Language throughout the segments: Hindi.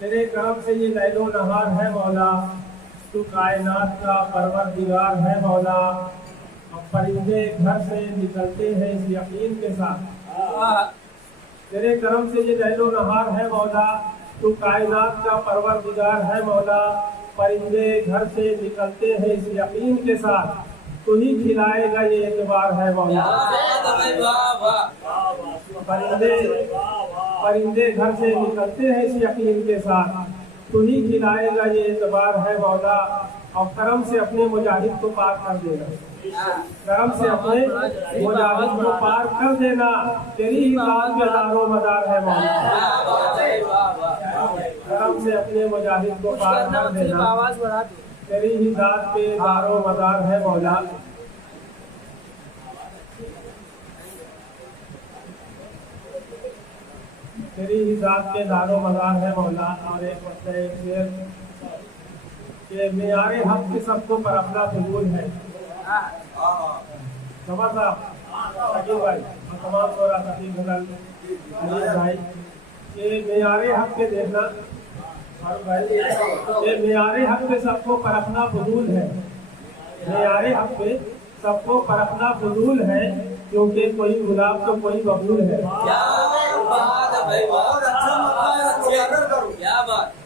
तेरे करम से ये लैलो नहार है मौला, तू कायनात का परवरदिगार है मौला। अब परिंदे घर से निकलते हैं इस यकीन के साथ। तेरे करम से ये लैलो नहार है मौला, तू कायनात का परवरदिगार है मौला। परिंदे घर से निकलते हैं इस यकीन के साथ, तू ही खिलाएगा ये एतबार है मौला। परिंदे घर से निकलते हैं इस यकीन के साथ, तू ही खिलाएगा ये एतबार है मौला। और करम से अपने मुजाहिद को पार कर देना, करम से अपने मुजाहिद को पार कर देना। तेरी ही बात पे दारो मदार है मौला। करम से अपने मुजाहिद को पार कर देना, तेरी ही बात पे दारो मदार है मौला। तेरी ही जात के दारो मदार है मौला। और एक मतलब एक शेर के मियारे हक के सबको पर अपना फजूल है। समझ सकील भाई और तमाम सोरा सकील भाई के मियारे हक के देखना और भाई के मियारे हक पे सबको पर अपना फजूल है। मियारे हक पे सबको पर अपना फजूल है, क्योंकि कोई गुलाब तो कोई बबूल है।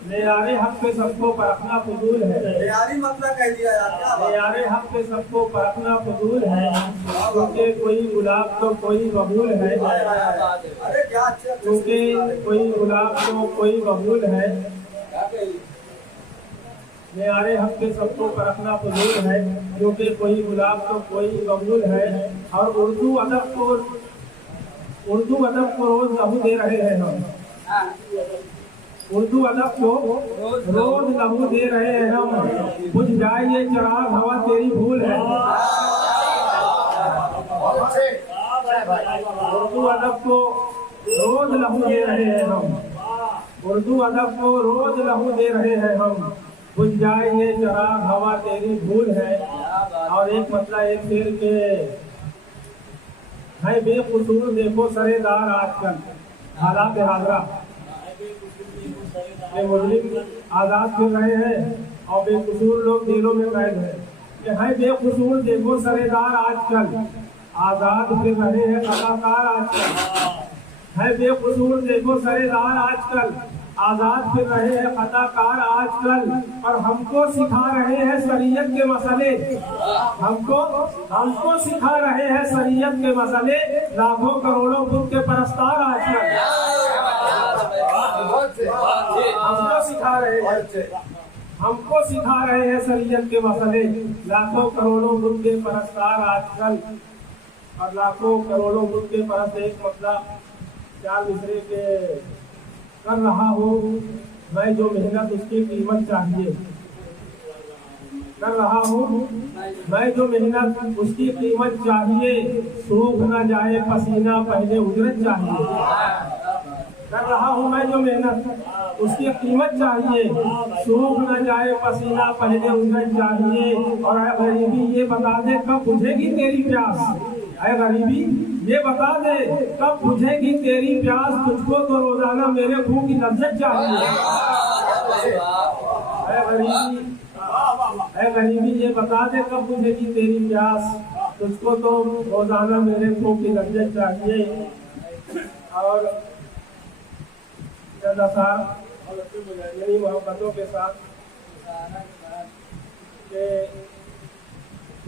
मेयारे हक पे सबको परखना फजूल है। मेयारी मतलब कह दिया यार। मेयारे हक पे सबको परखना फजूल है, क्योंकि कोई गुलाब तो कोई बबूल है। अरे क्या क्योंकि कोई गुलाब तो कोई बबूल है। मेयारे हक पे सबको परखना फजूल है, क्योंकि कोई गुलाब तो कोई बबूल है। और उर्दू अदब को रोज लहू दे रहे हैं हम। उर्दू अदब को रोज लहू दे रहे हैं हम। बुझ जाए ये चिराग हवा तेरी भूल है। उर्दू अदब को रोज लहू दे रहे हैं हम। उर्दू अदब को रोज लहू दे रहे हैं हम। बुझ जाए ये चिराग हवा तेरी भूल है। और एक मतलब एक शेर के है बेकसूर देखो सरेदार आजकल हालात हाजरा। ये मुस्लिम आजाद फिर रहे हैं और बेकसूर लोग जेलों में कैद हैं। ये है बेकसूर देखो सरेदार आजकल, आजाद फिर रहे हैं कलाकार आजकल। है बेकसूर देखो सरेदार आजकल, आजाद फिर रहे हैं अदाकार आजकल। और हमको सिखा रहे हैं शरीयत के मसले, हमको सिखा रहे हैं शरीयत के मसले। लाखों करोड़ों बुत के परस्तार आजकल हमको सिखा रहे हैं शरीयत के मसले। लाखों करोड़ों बुत के परस्तार आजकल। और लाखों करोड़ों बुत के परस्त एक मतलब चार दूसरे के कर रहा हूँ मैं, जो मेहनत उसकी कीमत चाहिए। कर रहा हूँ मैं जो मेहनत उसकी कीमत चाहिए। सूख न जाए पसीना पहले उजरत चाहिए। कर रहा हूँ मैं जो मेहनत उसकी कीमत चाहिए। सूख न जाए पसीना पहले उजरत चाहिए। और गरीबी ये बता दे कब बुझेगी तेरी प्यास। अरे गरीबी ये बता दे कब बुझेगी तेरी प्यास। तुझको तो रोजाना मेरे मुंह की लज्जत चाहिए। अरे गरीबी ये बता दे कब बुझेगी तेरी प्यास। तुझको तो रोजाना मेरे मुंह की लज्जत चाहिए। और मेरी मोहब्बतों के साथ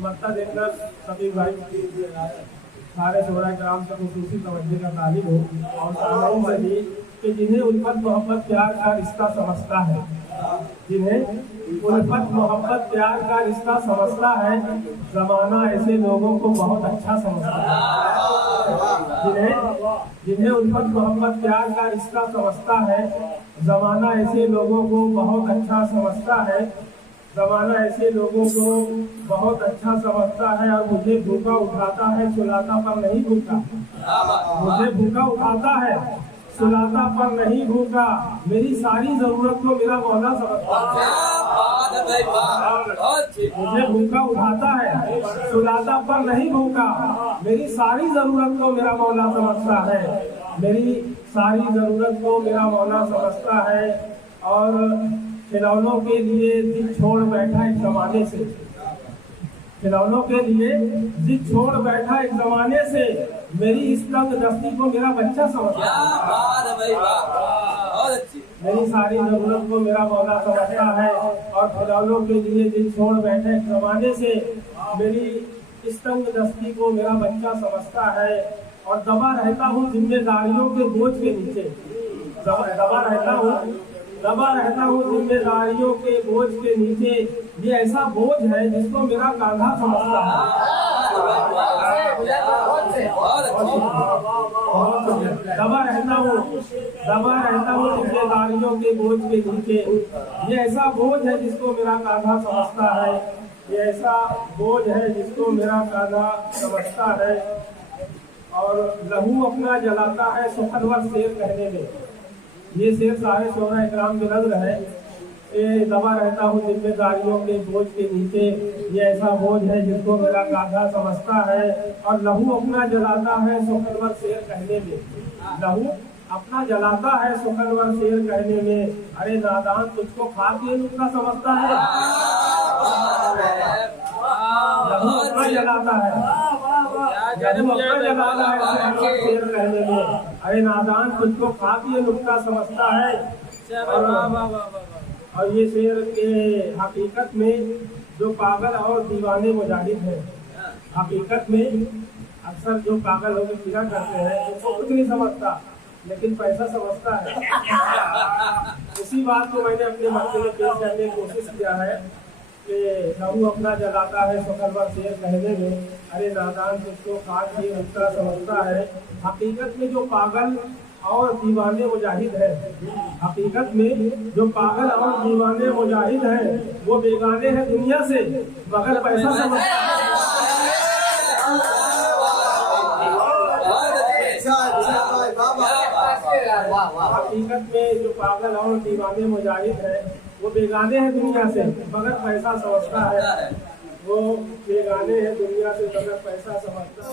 मत्ता देखना सभी भाई सारे शोरा कराम से खुसूसी तवज्जो का तालिब हो। और सामने से भी कि जिन्हें उल्फत मोहब्बत प्यार का रिश्ता समझता है, जिन्हें उल्फत मोहब्बत प्यार का रिश्ता समझता है, जमाना ऐसे लोगों को बहुत अच्छा समझता है। जिन्हें उल्फत मोहब्बत प्यार का रिश्ता समझता है, जमाना ऐसे लोगों को बहुत अच्छा समझता है। जमाना ऐसे लोगों को बहुत अच्छा समझता है। और मुझे भूखा उठाता है सुलाता पर नहीं भूखा। मुझे भूखा उठाता है सुलाता पर नहीं भूखा। मेरी सारी जरूरत को मेरा मौला समझता है। मुझे भूखा उठाता है सुलाता पर नहीं भूखा। मेरी सारी जरूरत को मेरा मौला समझता है। मेरी सारी जरूरत को मेरा मौला समझता है। और खिलौनों के लिए जिद छोड़ बैठा एक जमाने से, खिलौनों के लिए जिद छोड़ बैठा एक जमाने से, मेरी इस तंग दस्ती को मेरा बच्चा समझता है, मेरी सारी जरूरत को मेरा मौला समझता है। और खिलौनों के लिए जिद छोड़ बैठे एक जमाने से, मेरी इस तंग दस्ती को मेरा बच्चा समझता है। और दबा रहता हूँ जिम्मेदारियों के बोझ के नीचे, दबा रहता हूँ जिम्मेदारियों के बोझ के नीचे। ये ऐसा बोझ है जिसको मेरा कांधा समझता है। दबा रहता हूँ जिम्मेदारियों के बोझ के नीचे। ये ऐसा बोझ है जिसको मेरा कांधा समझता है। ये ऐसा बोझ है जिसको मेरा कांधा समझता है। और लहू अपना जलाता है सुखनवर शेर कहने में। ये शेर सारे शोरा इकराम के नज़्र है। ये दबा रहता हूँ जिम्मेदारियों के बोझ के नीचे। ये ऐसा बोझ है जिसको मेरा कांधा समझता है। और लहू अपना जलाता है सुखनवर शेर कहने में। लहू अपना जलाता है सुखनवर शेर कहने में। अरे नादान तुझको खा के नुक्ता समझता है। लहू अपना जलाता है शेर कहने में। अरे नादान तुझको खा के नुक्ता समझता है। और ये शेर के हकीकत में जो पागल और दीवाने मुजाहिद हैं, हकीकत में अक्सर जो पागल होकर फिरा करते हैं उनको कुछ नहीं समझता, लेकिन पैसा समझता है। उसी बात को मैंने अपने मसले में पेश करने की कोशिश किया है कि लहू अपना जलाता है सुखनवर शेर कहने में। अरे नादान तुझको खा के नुक्ता समझता है। हकीकत में जो पागल और दीवाने मुजाहिद है, हकीकत में जो पागल और दीवाने मुजाहिद हैं वो बेगाने हैं दुनिया से, मगर पैसा समझता है। हकीकत में जो पागल और दीवाने मुजाहिद हैं वो बेगाने हैं दुनिया से, मगर पैसा समझता है। वो बेगाने हैं दुनिया से, मगर पैसा समझता है।